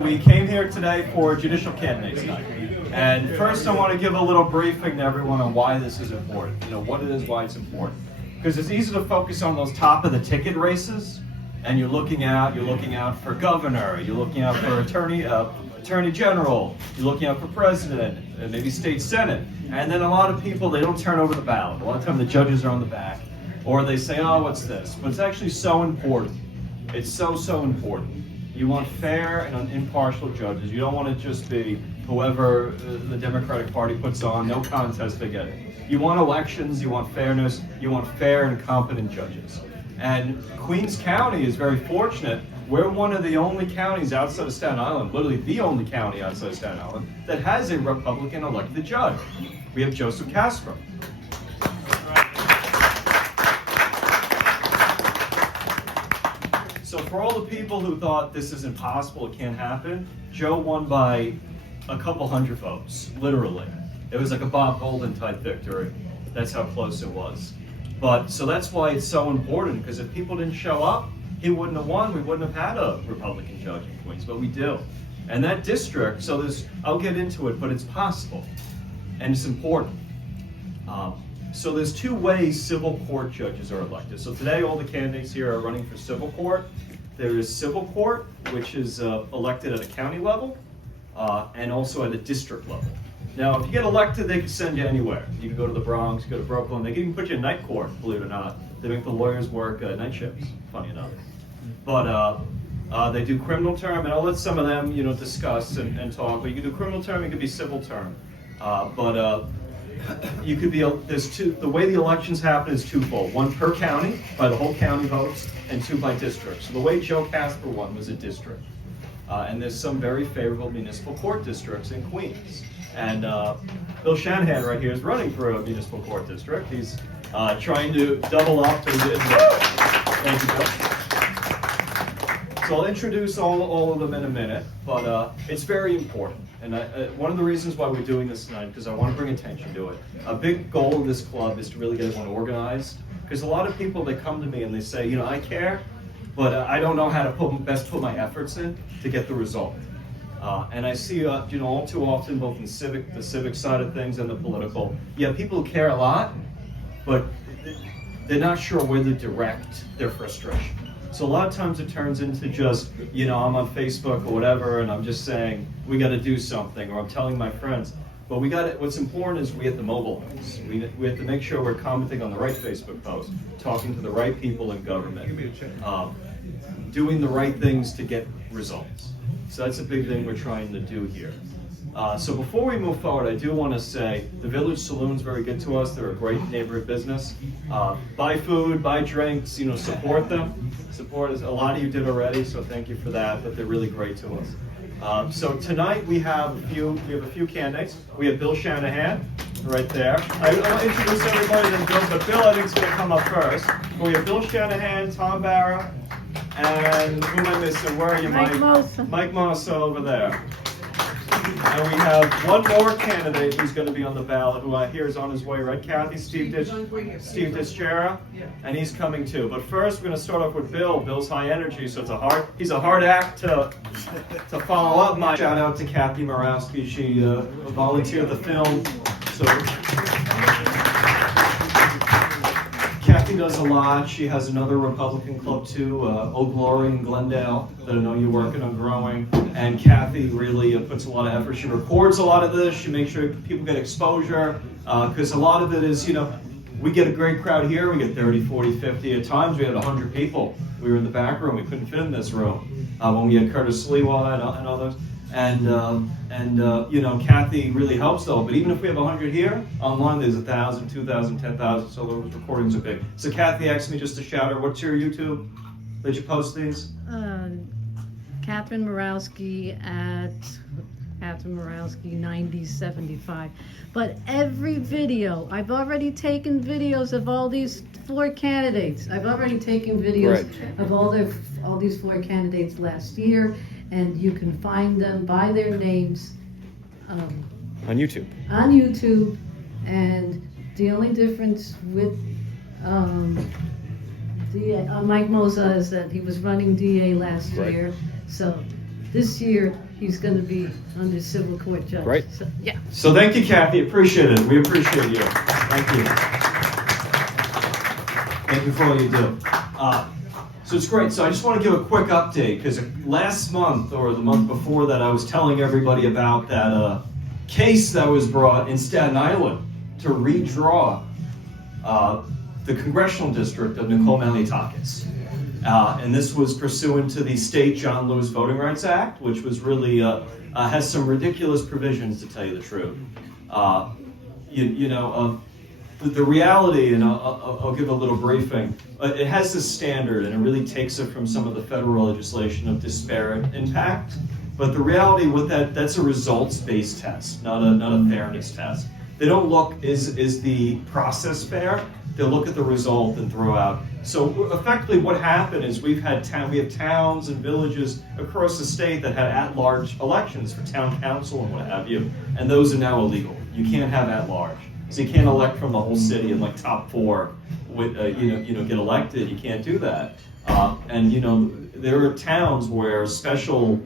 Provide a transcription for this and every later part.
We came here today for Judicial Candidates Night. And first I want to give a little briefing to everyone on why this is important. You know, what it is, why it's important. Because it's easy to focus on those top of the ticket races, and you're looking out for governor, you're looking out for attorney general, you're looking out for president, and maybe state senate. And then a lot of people, they don't turn over the ballot. A lot of times the judges are on the back, or they say, oh, what's this? But it's actually so important. It's so important. You want fair and impartial judges. You don't want to just be whoever the Democratic Party puts on, no contest, they get it. You want elections, you want fairness, you want fair and competent judges. And Queens County is very fortunate. We're one of the only counties outside of Staten Island, literally the only county outside of Staten Island, that has a Republican elected judge. We have Joseph Castro. So for all the people who thought this is impossible, it can't happen, Joe won by a couple hundred votes, literally. It was like a Bob Golden type victory. That's how close it was. But so that's why it's so important, because if people didn't show up, he wouldn't have won. We wouldn't have had a Republican judge in Queens, but we do. And that district, so there's, I'll get into it, but it's possible, and it's important. So there's two ways civil court judges are elected. So today all the candidates here are running for civil court. There is civil court, which is elected at a county level, and also at a district level. Now, if you get elected, they can send you anywhere. You can go to the Bronx, go to Brooklyn. They can even put you in night court, believe it or not. They make the lawyers work night shifts, funny enough. But they do criminal term, and I'll let some of them, discuss and talk. But you can do criminal term, you can be civil term. You could be, the way the elections happen is twofold. One per county, by the whole county votes, and two by district. So the way Joe Casper won was a district. And there's some very favorable municipal court districts in Queens. And Bill Shanahan right here is running for a municipal court district. He's trying to double up. Thank you, Bill. So I'll introduce all of them in a minute, but it's very important. And one of the reasons why we're doing this tonight, because I want to bring attention to it. A big goal of this club is to really get everyone organized. Because a lot of people, they come to me and they say, I care, but I don't know how to best put my efforts in to get the result. And I see, all too often, both in the civic side of things and the political, people care a lot, but they're not sure where to direct their frustration. So a lot of times it turns into just, I'm on Facebook or whatever, and I'm just saying, we got to do something, or I'm telling my friends. But what's important is we have to mobilize. We have to make sure we're commenting on the right Facebook post, talking to the right people in government, doing the right things to get results. So that's a big thing we're trying to do here. So before we move forward, I do want to say the Village Saloon's very good to us. They're a great neighborhood business. Buy food, buy drinks, support them. Support us. A lot of you did already, so thank you for that, but they're really great to us. So tonight we have a few candidates. We have Bill Shanahan right there. I want to introduce everybody to Bill, but Bill I think is going to come up first. But we have Bill Shanahan, Tom Barra, and who am I missing? Where are you, Mike? Mike Mossa over there. And we have one more candidate who's going to be on the ballot, who I hear is on his way, right, Kathy? Steve Dischera, and he's coming too. But first, we're going to start off with Bill. Bill's high energy, so he's a hard act to follow up. My shout out to Kathy Morawski. She volunteered the film. So Kathy does a lot. She has another Republican club too, Old Glory in Glendale, that I know you're working on growing. And Kathy really puts a lot of effort. She records a lot of this. She makes sure people get exposure, because a lot of it is, we get a great crowd here. We get 30, 40, 50. At times we had 100 people. We were in the back room. We couldn't fit in this room when we had Curtis Sliwa and others. And Kathy really helps though. But even if we have 100 here, online there's 1,000, 2,000, 10,000. So those recordings are big. So Kathy asked me just to shout her. What's your YouTube? Did you post these? Catherine Morawski at Catherine Morawski 9075. But every video, I've already taken videos of all these 4 candidates. I've already taken videos of all these 4 candidates last year, and you can find them by their names on YouTube. On YouTube, and the only difference with Mike Mossa is that he was running DA last year, so this year, he's gonna be under civil court judge. Great. So, yeah. So thank you, Kathy, appreciate it, we appreciate you, thank you. Thank you for all you do. So it's great, so I just want to give a quick update, because last month, or the month before that, I was telling everybody about that case that was brought in Staten Island to redraw the congressional district of Nicole Malliotakis. And this was pursuant to the state John Lewis Voting Rights Act, which was really, has some ridiculous provisions, to tell you the truth. The reality, and I'll give a little briefing, it has this standard, and it really takes it from some of the federal legislation of disparate impact. But the reality with that's a results-based test, not a fairness test. They don't look, is the process fair? They'll look at the result and throw out. So effectively what happened is we have towns and villages across the state that had at-large elections for town council and what have you, and those are now illegal. You can't have at-large. So you can't elect from the whole city and like top four with, get elected. You can't do that. And there are towns where special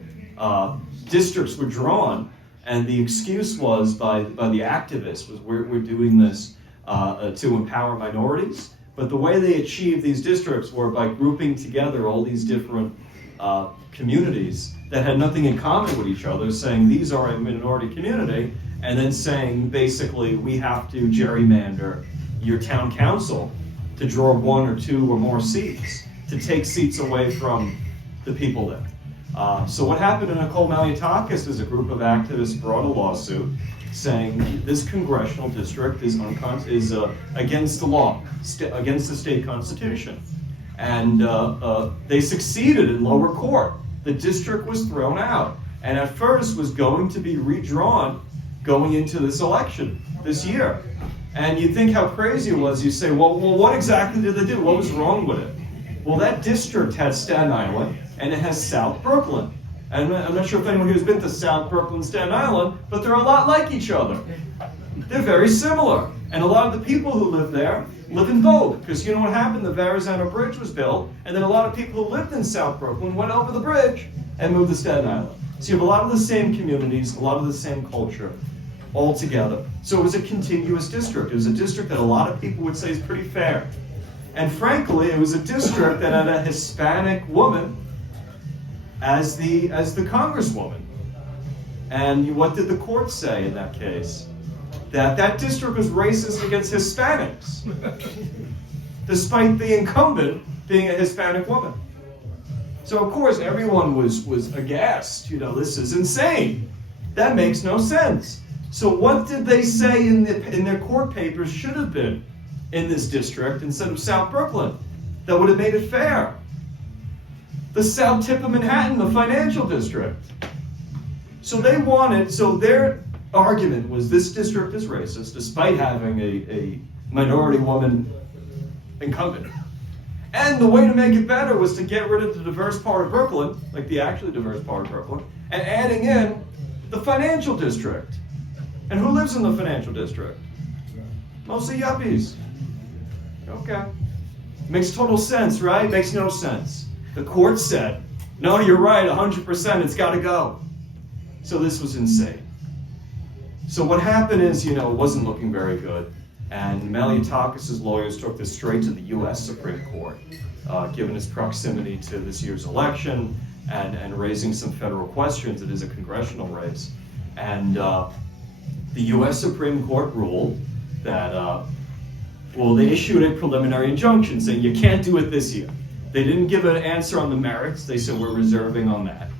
districts were drawn, and the excuse was by the activists was we're doing this to empower minorities. But the way they achieved these districts were by grouping together all these different communities that had nothing in common with each other, saying these are a minority community, and then saying basically we have to gerrymander your town council to draw one or two or more seats, to take seats away from the people there. So what happened in Nicole Malliotakis is a group of activists brought a lawsuit saying this congressional district is against the law, against the state constitution. And they succeeded in lower court. The district was thrown out, and at first was going to be redrawn going into this election this year. And you think how crazy it was. You say, well, what exactly did they do? What was wrong with it? Well, that district had Staten Island, and it has South Brooklyn. And I'm not sure if anyone here has been to South Brooklyn, Staten Island, but they're a lot like each other. They're very similar. And a lot of the people who live there live in both. Because you know what happened? The Verrazano Bridge was built, and then a lot of people who lived in South Brooklyn went over the bridge and moved to Staten Island. So you have a lot of the same communities, a lot of the same culture, all together. So it was a contiguous district. It was a district that a lot of people would say is pretty fair. And frankly, it was a district that had a Hispanic woman as the congresswoman. And what did the court say in that case? That district was racist against Hispanics, despite the incumbent being a Hispanic woman. So of course everyone was aghast. This is insane. That makes no sense. So what did they say in their court papers should have been in this district instead of South Brooklyn that would have made it fair? The south tip of Manhattan, the financial district. So their argument was this district is racist despite having a minority woman incumbent. And the way to make it better was to get rid of the diverse part of Brooklyn, like the actually diverse part of Brooklyn, and adding in the financial district. And who lives in the financial district? Mostly yuppies. Okay. Makes total sense, right? Makes no sense. The court said, no, you're right, 100%, it's got to go. So this was insane. So what happened is, it wasn't looking very good. And Malliotakis' lawyers took this straight to the U.S. Supreme Court, given its proximity to this year's election and raising some federal questions. It is a congressional race. And the U.S. Supreme Court ruled that, they issued a preliminary injunction saying you can't do it this year. They didn't give an answer on the merits. They said we're reserving on that.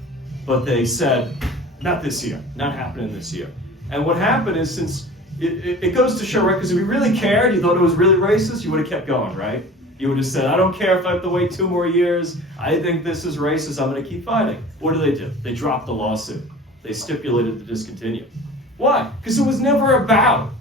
But they said, not this year, not happening this year. And what happened is, since it goes to show, right, because if you really cared, you thought it was really racist, you would have kept going, right? You would have said, I don't care if I have to wait 2 more years. I think this is racist. I'm going to keep fighting. What do? They dropped the lawsuit. They stipulated to discontinue. Why? Because it was never about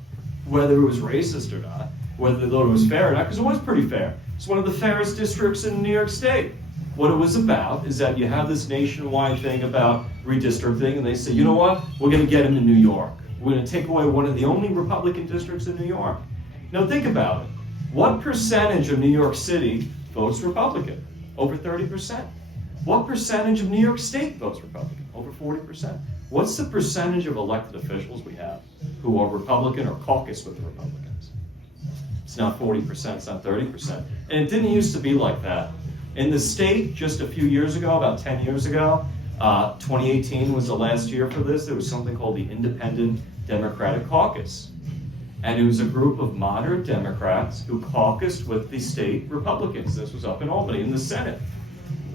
whether it was racist or not, whether they thought it was fair or not, because it was pretty fair. It's one of the fairest districts in New York State. What it was about is that you have this nationwide thing about redistricting, and they say, you know what? We're going to get him to New York. We're going to take away one of the only Republican districts in New York. Now think about it. What percentage of New York City votes Republican? Over 30%. What percentage of New York State votes Republican? over 40%. What's the percentage of elected officials we have who are Republican or caucus with the Republicans? It's not 40%, it's not 30%. And it didn't used to be like that. In the state, just a few years ago, about 10 years ago, 2018 was the last year for this, there was something called the Independent Democratic Caucus. And it was a group of moderate Democrats who caucused with the state Republicans. This was up in Albany, in the Senate.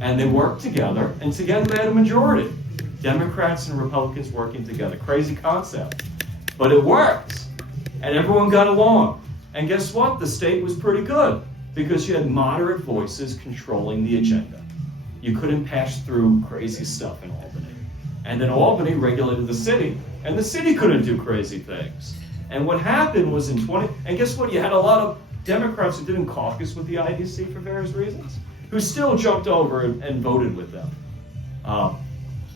And they worked together, and together they had a majority. Democrats and Republicans working together. Crazy concept. But it worked. And everyone got along. And guess what? The state was pretty good, because you had moderate voices controlling the agenda. You couldn't pass through crazy stuff in Albany. And then Albany regulated the city, and the city couldn't do crazy things. And what happened was and guess what? You had a lot of Democrats who didn't caucus with the IDC for various reasons, who still jumped over and voted with them.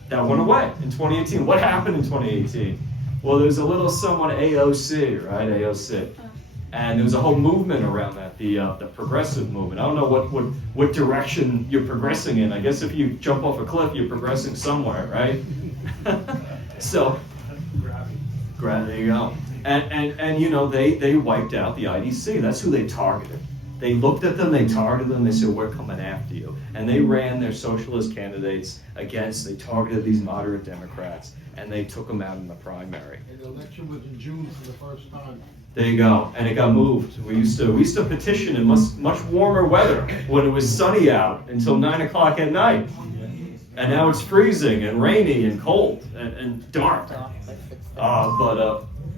That went away in 2018. What happened in 2018? Well, there was a little someone, AOC, right? AOC. And there was a whole movement around that, the progressive movement. I don't know what direction you're progressing in. I guess if you jump off a cliff, you're progressing somewhere, right? So, there you go. And you know, they wiped out the IDC. That's who they targeted. They looked at them, they targeted them, they said, we're coming after you. And they ran their socialist candidates they targeted these moderate Democrats, and they took them out in the primary. And the election was in June for the first time. There you go, and it got moved. We used to petition in much warmer weather when it was sunny out until 9 o'clock at night. And now it's freezing and rainy and cold and dark.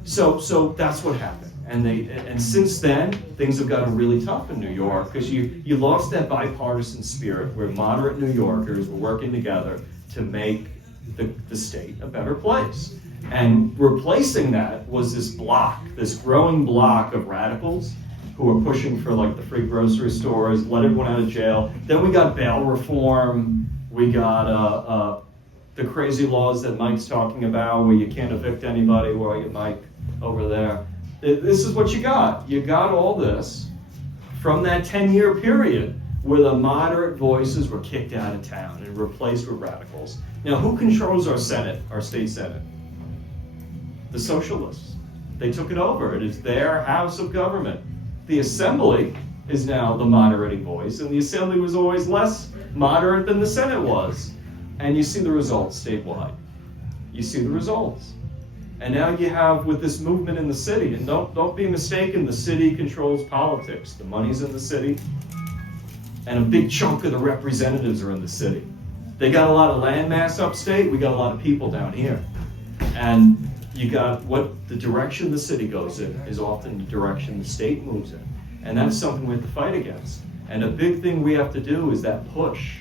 So that's what happened. And since then, things have gotten really tough in New York, because you lost that bipartisan spirit where moderate New Yorkers were working together to make the state a better place. And replacing that was this growing block of radicals who were pushing for like the free grocery stores, let everyone out of jail. Then we got bail reform. We got the crazy laws that Mike's talking about, where you can't evict anybody. Where I get Mike over there. This is what you got. You got all this from that 10-year period where the moderate voices were kicked out of town and replaced with radicals. Now, who controls our Senate, our state Senate? The socialists. They took it over. It is their house of government. The assembly is now the moderating voice, and the assembly was always less moderate than the Senate was. And you see the results statewide. You see the results. And now you have, with this movement in the city, and don't be mistaken, the city controls politics. The money's in the city, and a big chunk of the representatives are in the city. They got a lot of land mass upstate, we got a lot of people down here. And you got what the direction the city goes in is often the direction the state moves in. And that's something we have to fight against. And a big thing we have to do is that push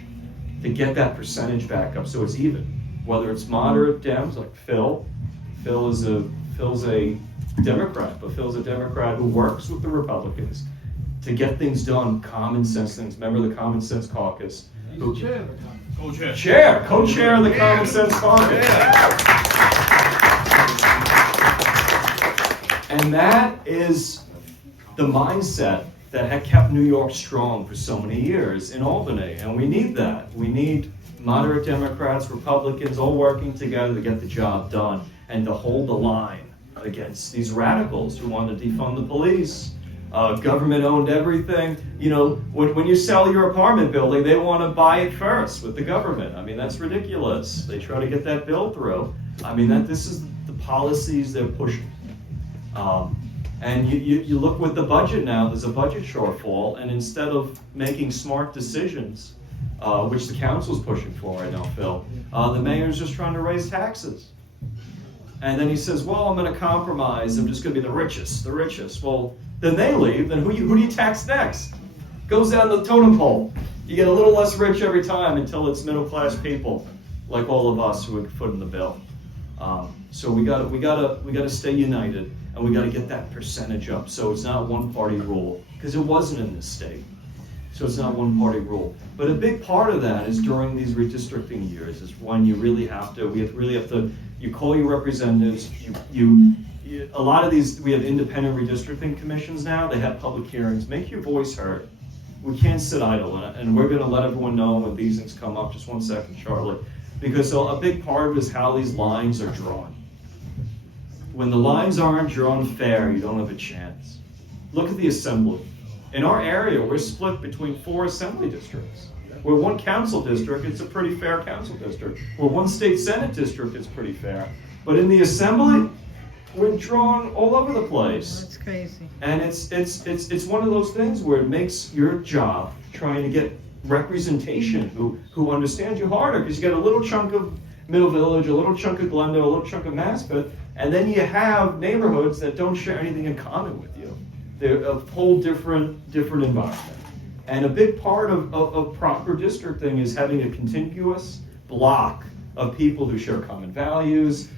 to get that percentage back up so it's even. Whether it's moderate Dems like Phil's a Democrat, but Phil's a Democrat who works with the Republicans to get things done, common sense things. Remember the Common Sense Caucus? He's the chair of the Congress. Co-chair of the Common Sense Caucus. And that is the mindset that had kept New York strong for so many years in Albany, and we need that. We need moderate Democrats, Republicans, all working together to get the job done and to hold the line against these radicals who want to defund the police. Government owned everything. You know, when you sell your apartment building, they want to buy it first with the government. I mean, that's ridiculous. They try to get that bill through. I mean, this is the policies they're pushing. And you look with the budget now, there's a budget shortfall, and instead of making smart decisions, which the council's pushing for right now, Phil, the mayor's just trying to raise taxes. And then he says, well, I'm going to compromise, I'm just going to be the richest. Well, then they leave, then who do you tax next? Goes down the totem pole. You get a little less rich every time until it's middle class people, like all of us who would foot in the bill. So we gotta stay united, and we gotta get that percentage up. So it's not one party rule, because it wasn't in this state. So it's not one party rule. But a big part of that is during these redistricting years is when you really have to. You call your representatives. A lot of these, we have independent redistricting commissions now. They have public hearings. Make your voice heard. We can't sit idle, and we're going to let everyone know when these things come up. Just one second, Charlotte. because a big part of it is how these lines are drawn. When the lines aren't drawn fair, you don't have a chance. Look at the assembly. In our area, we're split between 4 assembly districts. We're 1 council district, it's a pretty fair council district. We're 1 state senate district, it's pretty fair. But in the assembly, we're drawn all over the place. That's crazy. And it's one of those things where it makes your job trying to get representation who understands you harder, because you got a little chunk of Middle Village, a little chunk of Glendale, a little chunk of Maspeth, and then you have neighborhoods that don't share anything in common with you. They're a whole different environment. And a big part of proper districting is having a contiguous block of people who share common values,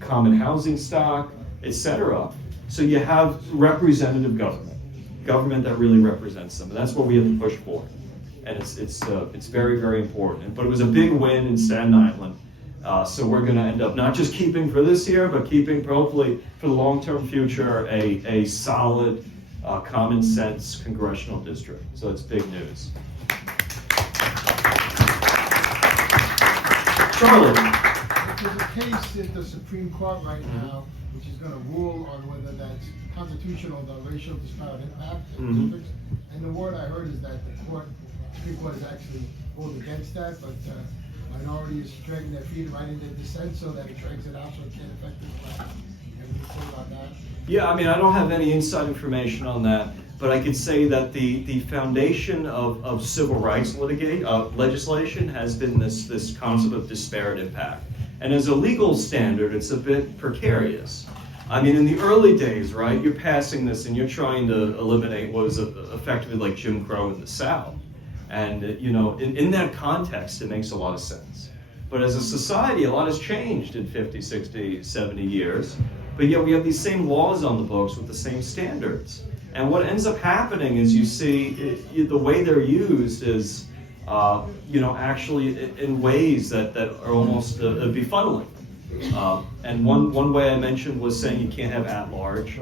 common housing stock, etc. So you have representative government that really represents them. And that's what we have to push for. And it's very, very important. But it was a big win in Staten Island. So we're going to end up not just keeping for this year, but keeping hopefully for the long-term future a solid, common sense congressional district. So it's big news. Charlie. There's a case in the Supreme Court right now, which is gonna rule on whether that's constitutional, the racial disparate impact in districts. And the word I heard is that the Supreme Court is actually ruled against that, but minorities dragging their feet right into dissent so that it drags it out so it can't affect the class. Anything to say about that? Yeah, I mean, I don't have any inside information on that, but I could say that the foundation of civil rights legislation has been this concept of disparate impact. And as a legal standard, it's a bit precarious. I mean, in the early days, right, you're passing this and you're trying to eliminate what was effectively like Jim Crow in the South. And, you know, in that context, it makes a lot of sense. But as a society, a lot has changed in 50, 60, 70 years. But yet we have these same laws on the books with the same standards. And what ends up happening is you see the way they're used is, you know, actually in ways that are almost befuddling. And one way I mentioned was saying you can't have at-large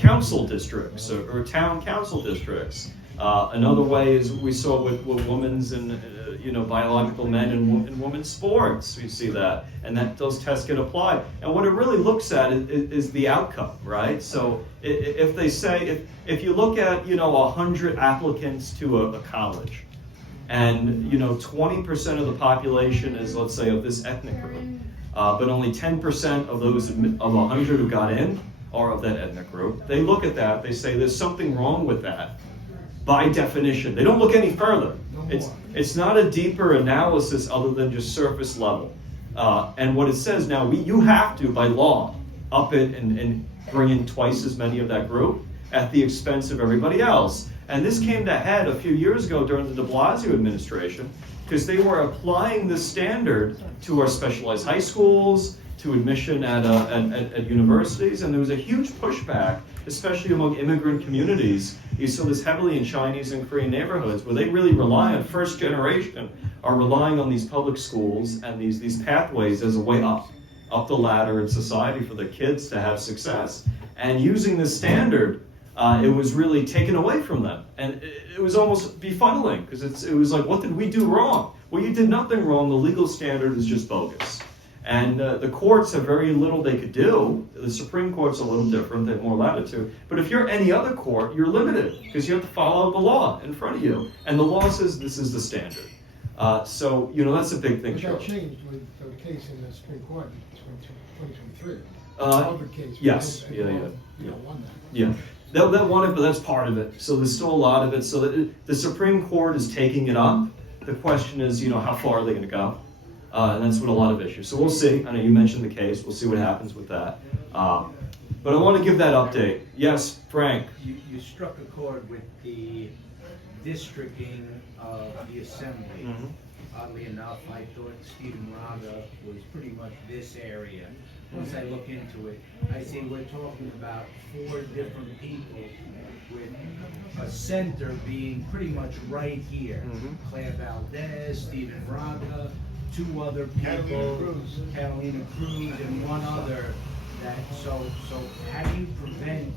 council districts or town council districts. Another way is we saw with women's and you know, biological men in women's sports. We see that, and that those tests get applied. And what it really looks at is the outcome, right? So if they say if you look at 100 applicants to a college, and 20% of the population is, let's say, of this ethnic group, but only 10% of those of 100 who got in are of that ethnic group. They look at that, they say there's something wrong with that. By definition, they don't look any further. It's not a deeper analysis other than just surface level. And what it says now, you have to, by law, up it and bring in twice as many of that group at the expense of everybody else. And this came to head a few years ago during the de Blasio administration, because they were applying this standard to our specialized high schools, to admission at universities, and there was a huge pushback, especially among immigrant communities. You saw this heavily in Chinese and Korean neighborhoods, where they really rely on, first generation, are relying on these public schools and these pathways as a way up the ladder in society for the kids to have success. And using this standard, it was really taken away from them. And it was almost befuddling, because it was like, what did we do wrong? Well, you did nothing wrong. The legal standard is just bogus. And the courts have very little they could do. The Supreme Court's a little different, they have more latitude. But if you're any other court, you're limited, because you have to follow the law in front of you. And the law says this is the standard. So, that's a big thing. But that changed with the case in the Supreme Court in 2023. Case. Yes, Won that. Yeah. That won it, but that's part of it. So there's still a lot of it. So the Supreme Court is taking it up. The question is, how far are they going to go? And that's what a lot of issues. So we'll see. I know you mentioned the case. We'll see what happens with that. But I want to give that update. Yes, Frank. You struck a chord with the districting of the assembly. Mm-hmm. Oddly enough, I thought Stephen Raga was pretty much this area. Once I look into it, I see we're talking about 4 different people with a center being pretty much right here. Mm-hmm. Claire Valdez, Stephen Raga, 2 other people, Catalina Cruz, and 1 other. So how do you prevent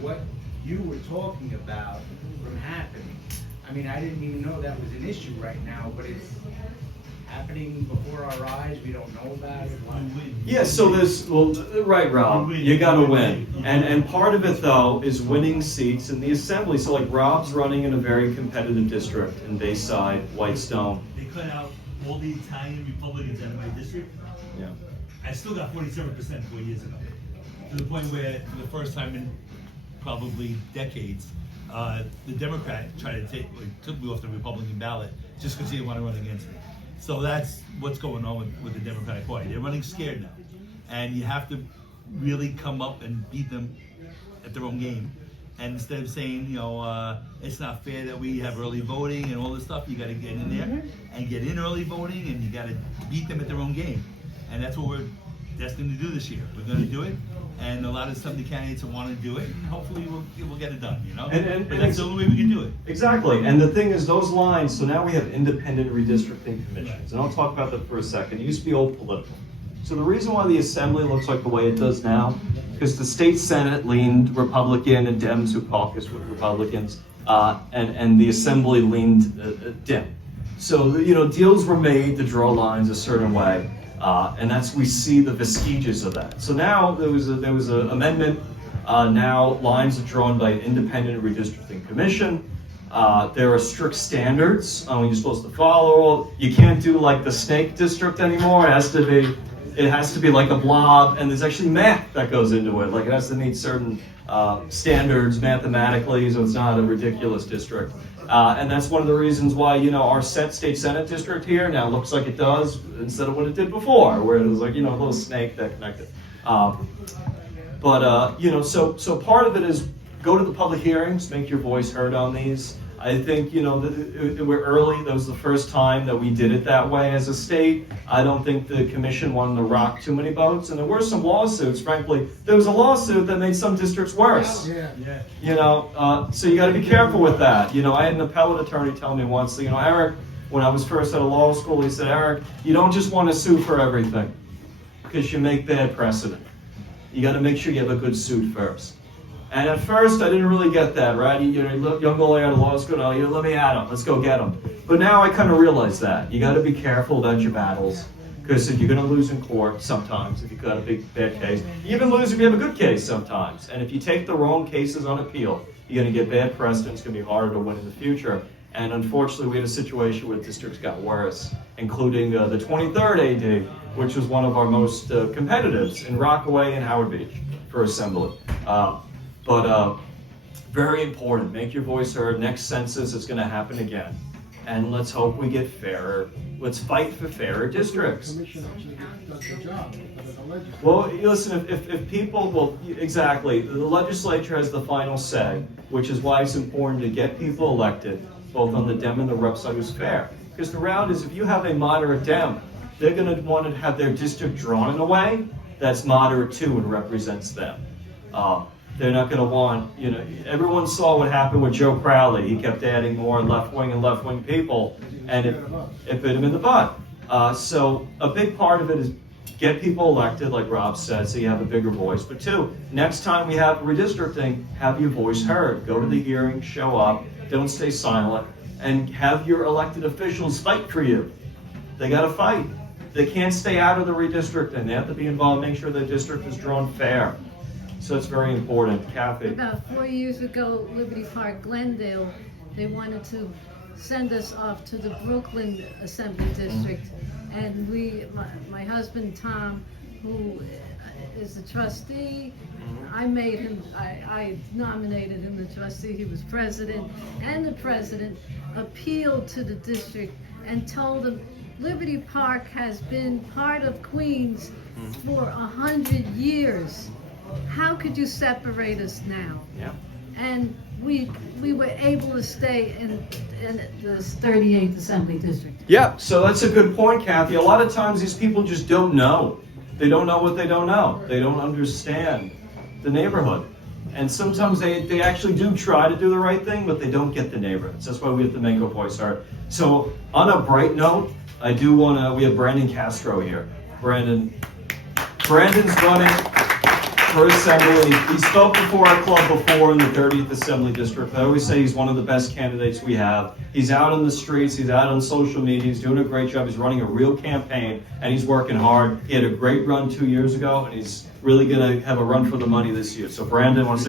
what you were talking about from happening? I mean, I didn't even know that was an issue right now, but happening before our eyes, we don't know about it? What? Yeah, so right, Rob, you gotta win. And part of it though is winning seats in the assembly. So like Rob's running in a very competitive district in Bayside, Whitestone. They cut out all the Italian Republicans out of my district. Yeah. I still got 47% 4 years ago. To the point where, for the first time in probably decades, the Democrat took me off the Republican ballot just because he didn't want to run against me. So that's what's going on with the Democratic Party. They're running scared now. And you have to really come up and beat them at their own game. And instead of saying, it's not fair that we have early voting and all this stuff, you gotta get in there and get in early voting, and you gotta beat them at their own game. And that's what we're destined to do this year. We're gonna do it, and a lot of some of the candidates will wanna do it, and hopefully we'll get it done, But that's the only way we can do it. Exactly, and the thing is, those lines, so now we have independent redistricting commissions, and I'll talk about that for a second. It used to be old political. So the reason why the assembly looks like the way it does now, because the state senate leaned Republican and Dems who caucus with Republicans, and the assembly leaned Dem. So, deals were made to draw lines a certain way, and we see the vestiges of that. So now there was an amendment. Now lines are drawn by an independent redistricting commission. There are strict standards on when you're supposed to follow. You can't do like the snake district anymore. It has to be like a blob, and there's actually math that goes into it. Like it has to meet certain standards mathematically, so it's not a ridiculous district. And that's one of the reasons why, our state senate district here now looks like it does instead of what it did before, where it was like, a little snake that connected. So part of it is go to the public hearings, make your voice heard on these. I think, we're early. That was the first time that we did it that way as a state. I don't think the commission wanted to rock too many boats, and there were some lawsuits, frankly. There was a lawsuit that made some districts worse. Yeah. So you got to be careful with that. I had an appellate attorney tell me once, Eric, when I was first out of law school, he said, Eric, you don't just want to sue for everything because you make bad precedent. You got to make sure you have a good suit first. And at first, I didn't really get that, right? Young lawyer out of law school, let me at him, let's go get him. But now I kind of realize that. You got to be careful about your battles, because if you're going to lose in court sometimes, if you've got a bad case, you even lose if you have a good case sometimes. And if you take the wrong cases on appeal, you're going to get bad precedent, it's going to be harder to win in the future. And unfortunately, we had a situation where districts got worse, including the 23rd AD, which was one of our most competitives in Rockaway and Howard Beach for assembly. But very important, make your voice heard. Next census is going to happen again. And let's hope we get fairer. Let's fight for fairer districts. The commission actually does the job, but as a legislature. Well, listen, if people, exactly, the legislature has the final say, which is why it's important to get people elected, both on the Dem and the rep side, who's fair. Because the reality is, if you have a moderate Dem, they're going to want to have their district drawn in a way that's moderate too and represents them. They're not going to want, everyone saw what happened with Joe Crowley. He kept adding more left-wing people, and it bit him in the butt. So a big part of it is get people elected, like Rob said, so you have a bigger voice. But two, next time we have redistricting, have your voice heard. Go to the hearing, show up, don't stay silent, and have your elected officials fight for you. They got to fight. They can't stay out of the redistricting. They have to be involved, make sure the district is drawn fair. So it's very important. Kathy? About 4 years ago, Liberty Park, Glendale, they wanted to send us off to the Brooklyn Assembly District. And my husband Tom, who is the trustee, I nominated him the trustee, he was president, and the president appealed to the district and told them Liberty Park has been part of Queens for 100 years. How could you separate us now? Yeah. And we were able to stay in this 38th Assembly District. Yeah, so that's a good point, Kathy. A lot of times these people just don't know. They don't know what they don't know. They don't understand the neighborhood. And sometimes they actually do try to do the right thing, but they don't get the neighborhoods. That's why we have to make our voice heard. So on a bright note, I do we have Brandon Castro here. Brandon's running for Assembly. He spoke before our club before in the 30th Assembly District. I always say he's one of the best candidates we have. He's out on the streets, he's out on social media, he's doing a great job, he's running a real campaign, and he's working hard. He had a great run 2 years ago, and he's really gonna have a run for the money this year. So Brandon, I want to say